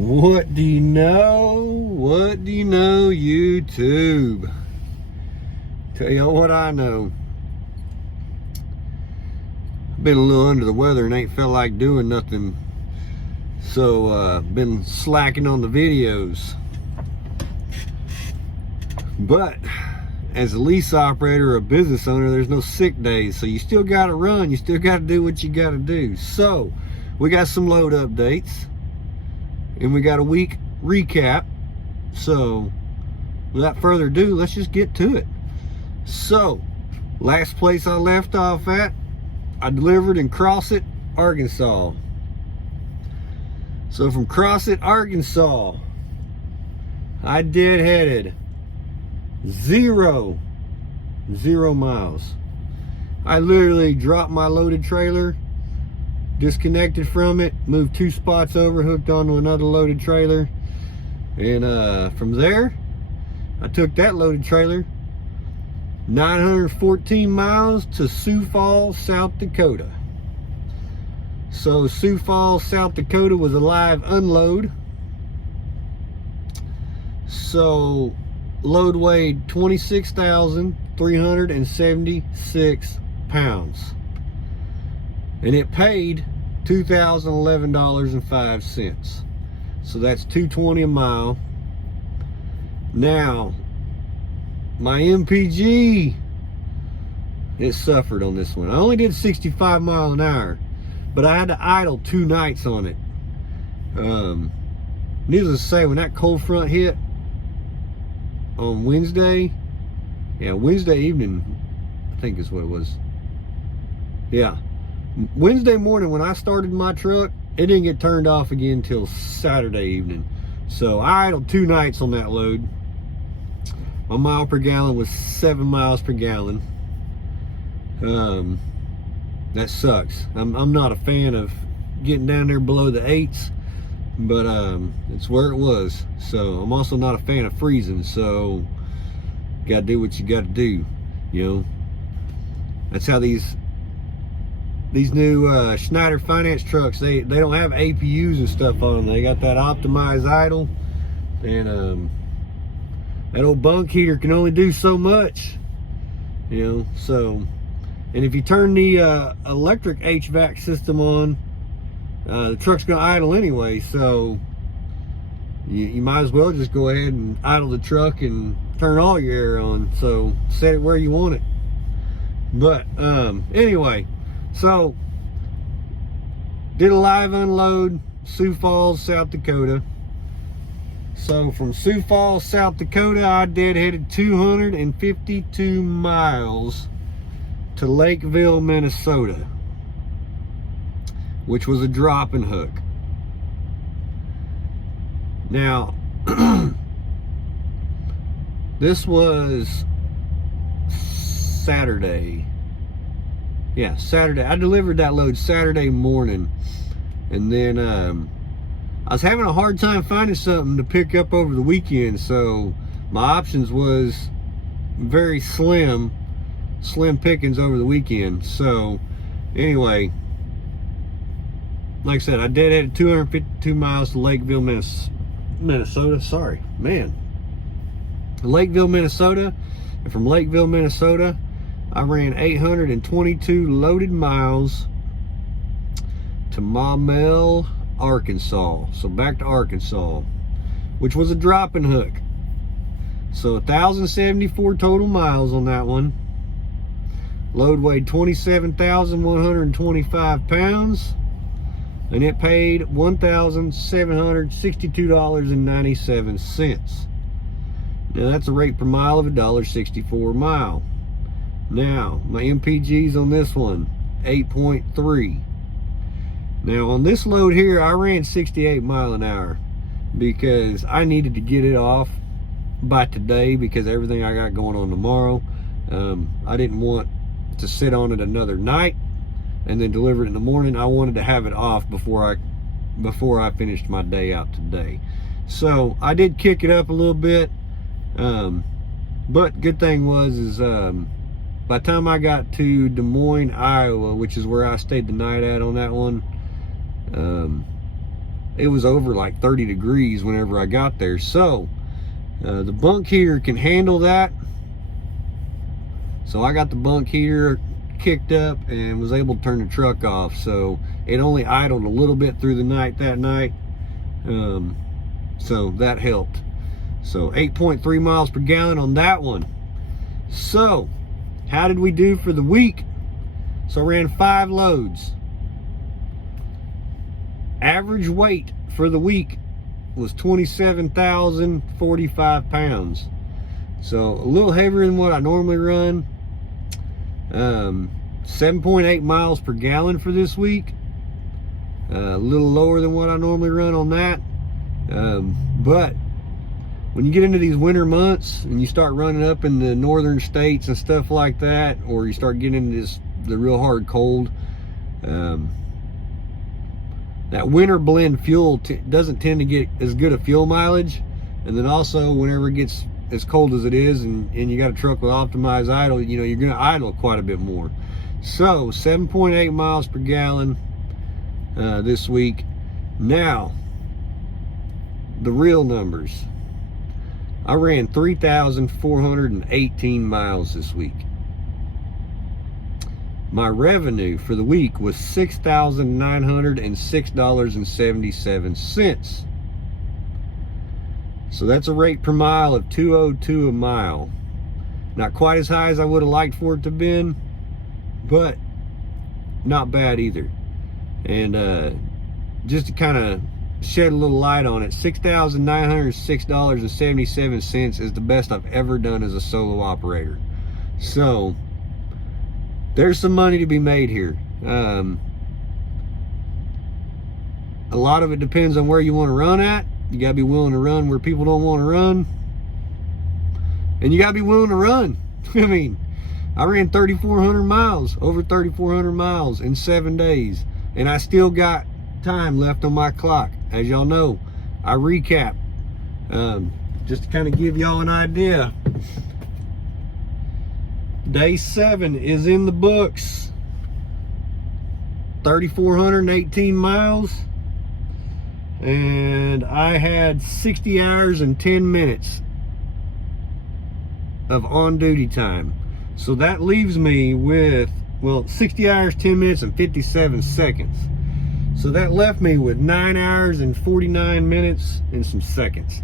What do you know? What do you know, YouTube? Tell y'all what I know. I've been a little under the weather and ain't felt like doing nothing. So, been slacking on the videos. But, as a lease operator or a business owner, there's no sick days. So you still gotta run, you still gotta do what you gotta do. So, we got some load updates. And we got a week recap. So, without further ado, let's just get to it. So, last place I left off at, I delivered in Crossett, Arkansas. So from Crossett, Arkansas, I deadheaded 0 miles. I literally dropped my loaded trailer, disconnected from it, moved 2 spots over, hooked onto another loaded trailer, and from there I took that loaded trailer 914 miles to Sioux Falls, South Dakota. So Sioux Falls, South Dakota was a live unload. So load weighed 26,376 pounds. And it paid $2,011.05. So that's $2.20 a mile. Now, my MPG, it suffered on this one. I only did 65 miles an hour, but I had to idle 2 nights on it. Needless to say, when that cold front hit on Wednesday, Wednesday evening, I think is what it was. Yeah. Wednesday morning when I started my truck, it didn't get turned off again until Saturday evening. So I idled 2 nights on that load. My mile per gallon was 7 miles per gallon. That sucks. I'm not a fan of getting down there below the 8s, but it's where it was. So I'm also not a fan of freezing. So you gotta do what you gotta do. You know, that's how these new Schneider Finance trucks, they don't have APUs and stuff on them. They got that optimized idle, and that old bunk heater can only do so much, you know. So, and if you turn the electric HVAC system on, the truck's gonna idle anyway. So you might as well just go ahead and idle the truck and turn all your air on. So set it where you want it. But anyway. So, did a live unload, Sioux Falls, South Dakota. So, from Sioux Falls, South Dakota, I deadheaded 252 miles to Lakeville, Minnesota, which was a drop and hook. Now, this was Saturday. Yeah, Saturday. I delivered that load Saturday morning, and then I was having a hard time finding something to pick up over the weekend, so my options was very slim pickings over the weekend. So anyway, like I said, I deadheaded 252 miles to Lakeville, Minnesota. Sorry, man. Lakeville, Minnesota, and from Lakeville, Minnesota, I ran 822 loaded miles to Maumelle, Arkansas. So back to Arkansas, which was a drop and hook. So 1,074 total miles on that one. Load weighed 27,125 pounds. And it paid $1,762.97. Now that's a rate per mile of $1.64 a mile. Now, my MPGs on this one, 8.3. Now, on this load here, I ran 68 miles an hour because I needed to get it off by today because everything I got going on tomorrow. I didn't want to sit on it another night and then deliver it in the morning. I wanted to have it off before I finished my day out today. So, I did kick it up a little bit. But good thing was by the time I got to Des Moines, Iowa, which is where I stayed the night at on that one, it was over like 30 degrees whenever I got there. So the bunk heater can handle that. So I got the bunk heater kicked up and was able to turn the truck off. So it only idled a little bit through the night that night. So that helped. So 8.3 miles per gallon on that one. So how did we do for the week? So I ran 5 loads. Average weight for the week was 27,045 pounds. So a little heavier than what I normally run. 7.8 miles per gallon for this week. A little lower than what I normally run on that. But when you get into these winter months and you start running up in the northern states and stuff like that, or you start getting into the real hard cold, that winter blend fuel doesn't tend to get as good a fuel mileage. And then also whenever it gets as cold as it is and you got a truck with optimized idle, you know, you're going to idle quite a bit more. So 7.8 miles per gallon this week. Now the real numbers. I ran 3,418 miles this week. My revenue for the week was $6,906.77. So that's a rate per mile of 202 a mile. Not quite as high as I would have liked for it to have been, but not bad either. And just to kind of shed a little light on it, $6,906.77 is the best I've ever done as a solo operator. So there's some money to be made here. A lot of it depends on where you want to run at. You gotta be willing to run where people don't want to run, and you gotta be willing to run. I mean, I ran 3,400 miles, over 3,400 miles in 7 days, and I still got time left on my clock. As y'all know, I recap just to kind of give y'all an idea. Day 7 is in the books. 3,418 miles, and I had 60 hours and 10 minutes of on-duty time. So that leaves me with, well, 60 hours, 10 minutes, and 57 seconds. So that left me with 9 hours and 49 minutes and some seconds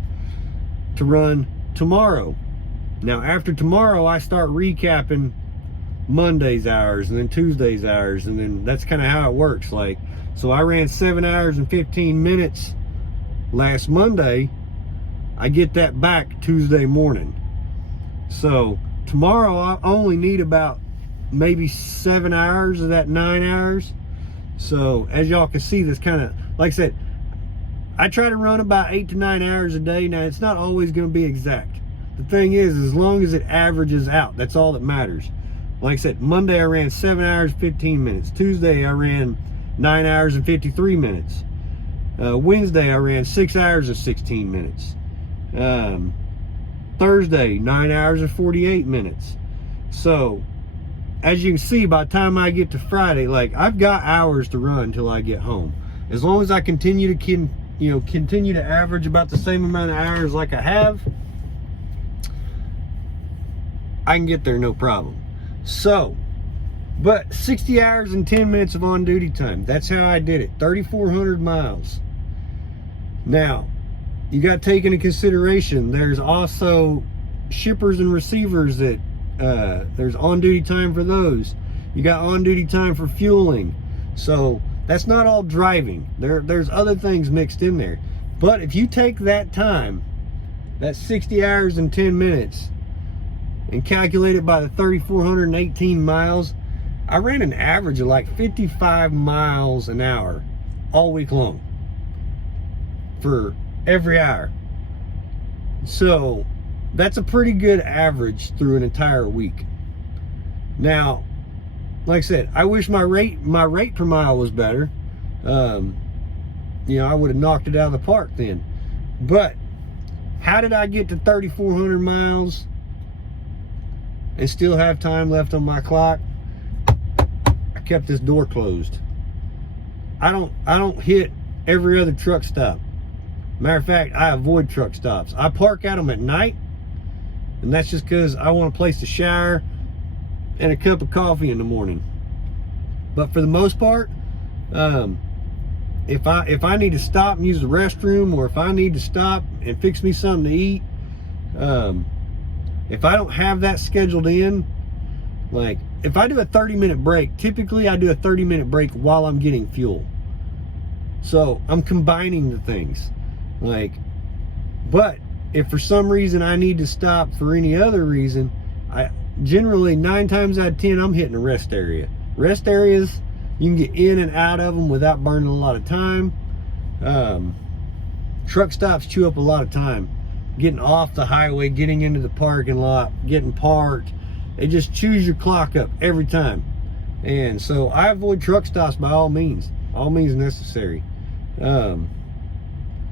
to run tomorrow. Now, after tomorrow, I start recapping Monday's hours and then Tuesday's hours, and then that's kind of how it works. Like, so I ran 7 hours and 15 minutes last Monday. I get that back Tuesday morning. So tomorrow I only need about maybe 7 hours of that 9 hours. So as y'all can see, this kind of, like I said, I try to run about 8 to 9 hours a day. Now, it's not always going to be exact. The thing is, as long as it averages out, that's all that matters. Like I said, Monday I ran 7 hours, 15 minutes. Tuesday I ran 9 hours and 53 minutes. Wednesday I ran 6 hours and 16 minutes. Thursday, 9 hours and 48 minutes. So, as you can see, by the time I get to Friday, like, I've got hours to run until I get home. As long as I continue to continue to average about the same amount of hours like I have, I can get there no problem. So, but 60 hours and 10 minutes of on-duty time. That's how I did it. 3,400 miles. Now, you got to take into consideration, there's also shippers and receivers that there's on-duty time for those. You got on-duty time for fueling. So that's not all driving. There's other things mixed in there. But if you take that time, that 60 hours and 10 minutes, and calculate it by the 3,418 miles, I ran an average of like 55 miles an hour all week long for every hour. So that's a pretty good average through an entire week. Now, like I said, I wish my rate per mile was better. I would have knocked it out of the park then. But how did I get to 3,400 miles and still have time left on my clock? I kept this door closed. I don't hit every other truck stop. Matter of fact, I avoid truck stops. I park at them at night, and that's just because I want a place to shower and a cup of coffee in the morning. But for the most part, if I need to stop and use the restroom, or if I need to stop and fix me something to eat, if I don't have that scheduled in, like if I do a 30-minute break, typically I do a 30-minute break while I'm getting fuel. So I'm combining the things. Like, but if for some reason I need to stop for any other reason, I generally 9 times out of 10 I'm hitting a rest area. Rest areas, you can get in and out of them without burning a lot of time. Truck stops chew up a lot of time. Getting off the highway, getting into the parking lot, getting parked, it just chews your clock up every time. And so I avoid truck stops by all means necessary. Like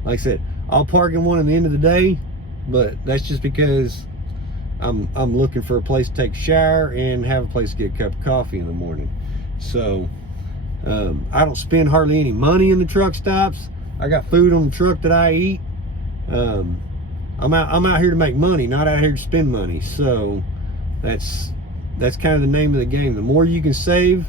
I said, I'll park in one at the end of the day, but that's just because I'm looking for a place to take a shower and have a place to get a cup of coffee in the morning. So I don't spend hardly any money in the truck stops. I got food on the truck that I eat. I'm out here to make money, not out here to spend money. So that's kind of the name of the game. The more you can save,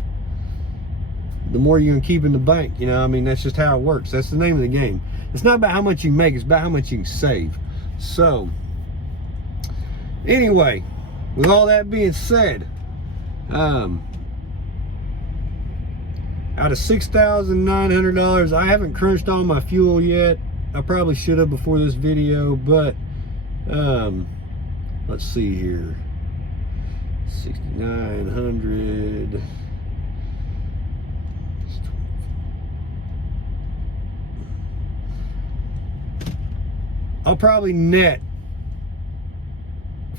the more you can keep in the bank. You know, I mean, that's just how it works. That's the name of the game. It's not about how much you make, it's about how much you can save. So anyway, with all that being said, out of $6,900, I haven't crunched all my fuel yet. I probably should have before this video, but let's see here. 6,900. I'll probably net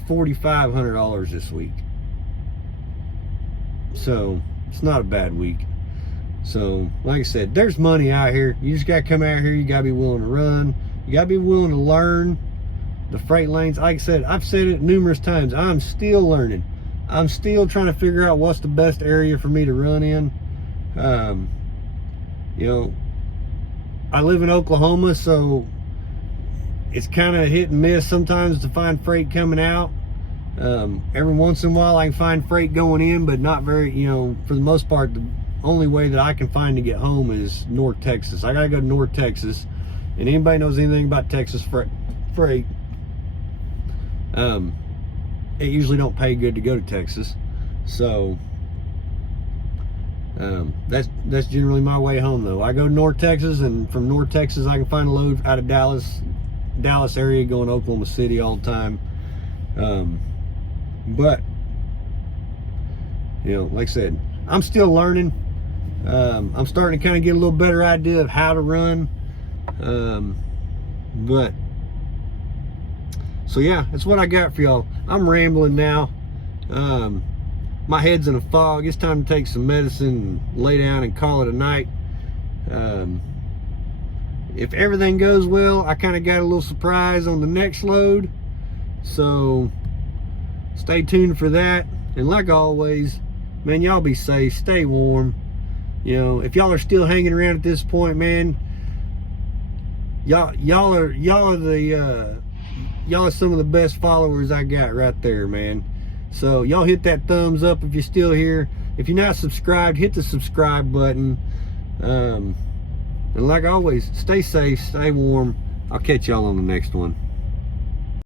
$4,500 this week. So it's not a bad week. So like I said, there's money out here. You just gotta come out here, you gotta be willing to run, you gotta be willing to learn the freight lanes. Like I said, I've said it numerous times, I'm still learning. I'm still trying to figure out what's the best area for me to run in. You know, I live in Oklahoma, so it's kind of hit and miss sometimes to find freight coming out. Every once in a while I can find freight going in, but not very, you know, for the most part, the only way that I can find to get home is North Texas. I gotta go to North Texas, and anybody knows anything about Texas freight, it usually don't pay good to go to Texas. So that's generally my way home though. I go to North Texas, and from North Texas I can find a load out of Dallas area going to Oklahoma City all the time. But you know, like I said, I'm still learning. I'm starting to kind of get a little better idea of how to run. But so yeah, that's what I got for y'all. I'm rambling now. My head's in a fog. It's time to take some medicine and lay down and call it a night. If everything goes well, I kind of got a little surprise on the next load, so stay tuned for that. And like always, man, y'all be safe, stay warm. You know, if y'all are still hanging around at this point, man, y'all are some of the best followers I got right there, man. So y'all hit that thumbs up if you're still here. If you're not subscribed, hit the subscribe button. And like always, stay safe, stay warm. I'll catch y'all on the next one.